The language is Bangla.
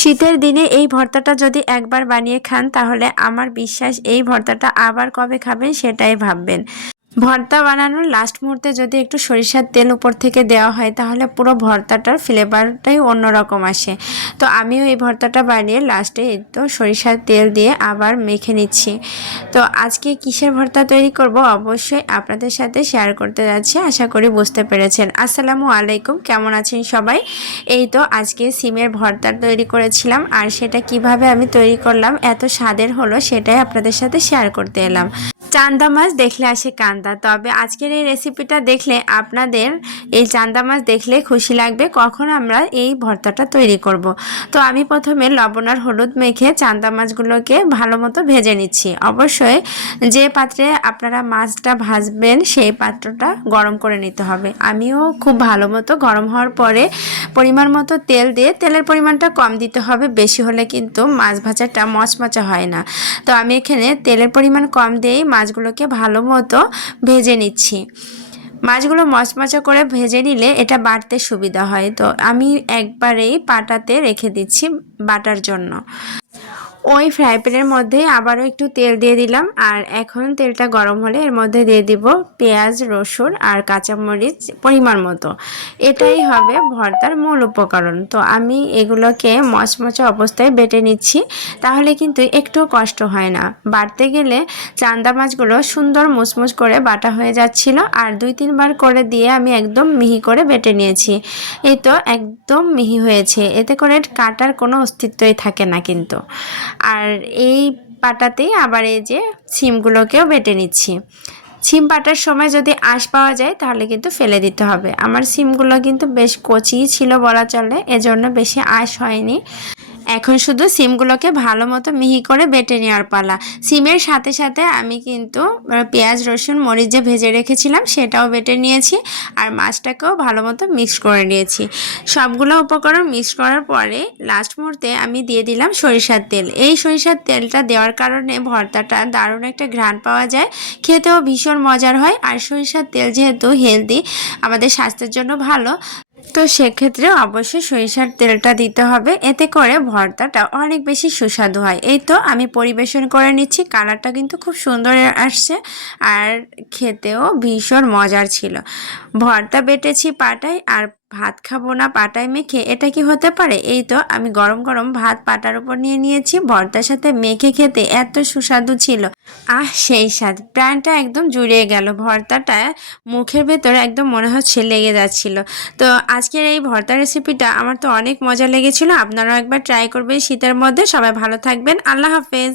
শীতের দিনে এই ভর্তাটা যদি একবার বানিয়ে খান তাহলে আমার বিশ্বাস এই ভর্তাটা আবার কবে খাবেন সেটাই ভাববেন। ভর্তা বানানোর লাস্ট মুহূর্তে যদি একটু সরিষার তেল উপর থেকে দেওয়া হয় তাহলে পুরো ভর্তাটার ফ্লেভারটাই অন্যরকম আসে। তো আমিও এই ভর্তাটা বানিয়ে লাস্টে তো সরিষার তেল দিয়ে আবার মেখে নিচ্ছি। তো আজকে কিসের ভর্তা তৈরি করব অবশ্যই আপনাদের সাথে শেয়ার করতে যাচ্ছি, আশা করি বুঝতে পেরেছেন। আসসালামু আলাইকুম, কেমন আছেন সবাই? এই তো আজকে সিমের ভর্তা তৈরি করেছিলাম, আর সেটা কিভাবে আমি তৈরি করলাম এত স্বাদের হলো সেটাই আপনাদের সাথে শেয়ার করতে এলাম। চান্দা মাছ দেখলে আসে কান্দা, তবে আজকের এই রেসিপিটা দেখলে আপনাদের এই চান্দা মাছ দেখলে খুশি লাগবে কখন আমরা এই ভর্তাটা তৈরি করব। তো আমি প্রথমে লবণ আর হলুদ মেখে চান্দা মাছগুলোকে ভালো মতো ভেজে নিচ্ছি। অবশ্যই যে পাত্রে আপনারা মাছটা ভাজবেন সেই পাত্রটা গরম করে নিতে হবে। আমিও খুব ভালো মতো গরম হওয়ার পরে পরিমাণ মতো তেল দিয়ে, তেলের পরিমাণটা কম দিতে হবে, বেশি হলে কিন্তু মাছ ভাজাটা মচমচা হয় না। তো আমি এখানে তেলের পরিমাণ কম দিয়েই মাছগুলোকে ভালো মতো ভেজে নিচ্ছি। মাছগুলো মচমচা করে ভেজে নিলে এটা বাটতে সুবিধা হয়। তো আমি একবারেই পাটাতে রেখে দিচ্ছি বাটার জন্য। ওই ফ্রাই প্যানের মধ্যে আবারও একটু তেল দিয়ে দিলাম, আর এখন তেলটা গরম হলে এর মধ্যে দিয়ে দিব পেঁয়াজ, রসুন আর কাঁচামরিচ পরিমাণ মতো। এটাই হবে ভর্তার মূল উপকরণ। তো আমি এগুলোকে মচমচে অবস্থায় বেটে নিচ্ছি, তাহলে কিন্তু একটু কষ্ট হয় না। বাটতে গেলে চান্দা মাছগুলো সুন্দর মুচমুচ করে বাটা হয়ে যাচ্ছিল, আর 2-3 বার করে দিয়ে আমি একদম মিহি করে বেটে নিয়েছি। এই তো একদম মিহি হয়েছে, এতে করে কাটার কোনো অস্তিত্বই থাকে না কিন্তু। আর এই পাটাতেই আবার এই যে সিমগুলোকেও বেটে নিচ্ছি। সিম বাটার সময় যদি আঁশ পাওয়া যায় তাহলে কিন্তু ফেলে দিতে হবে। আমার সিমগুলো কিন্তু বেশ কচিই ছিল বলা চলে, এজন্য বেশি আঁশ হয়নি। এখন শুধু সিমগুলোকে ভালো মতো মিহি করে বেটে নেওয়ার পালা। সিমের সাথে সাথে আমি কিন্তু পেঁয়াজ, রসুন, মরিচ যে ভেজে রেখেছিলাম সেটাও বেটে নিয়েছি, আর মাছটাকেও ভালো মতো মিক্স করে নিয়েছি। সবগুলো উপকরণ মিক্স করার পরে লাস্ট মুহূর্তে আমি দিয়ে দিলাম সরিষার তেল। এই সরিষার তেলটা দেওয়ার কারণে ভর্তাটা দারুণ একটা ঘ্রাণ পাওয়া যায়, খেতেও ভীষণ মজার হয়। আর সরিষার তেল যেহেতু হেলদি, আমাদের স্বাস্থ্যের জন্য ভালো, তো সেক্ষেত্রে অবশ্যই সরিষার তেলটা দিতে হবে, এতে করে ভর্তাটা অনেক বেশি সুস্বাদু হয়। এই তো আমি পরিবেশন করে নিচ্ছি, কালারটা কিন্তু খুব সুন্দর আসছে আর খেতেও ভীষণ মজার ছিল। ভর্তা বেটেছি পাটায় আর ভাত খাবো না পাটায় মেখে, এটা কি হতে পারে? এই তো আমি গরম গরম ভাত পাটার উপর নিয়ে নিয়েছি, ভর্তার সাথে মেখে খেতে এত সুস্বাদু ছিল। সেই স্বাদ, প্রাণটা একদম জুড়িয়ে গেল। ভর্তাটা মুখের ভেতর একদম মনে হচ্ছে লেগে যাচ্ছিল। তো আজকের এই ভর্তা রেসিপিটা আমার তো অনেক মজা লেগেছিল। আপনারাও একবার ট্রাই করবেন শীতের মধ্যে। সবাই ভালো থাকবেন, আল্লাহ হাফেজ।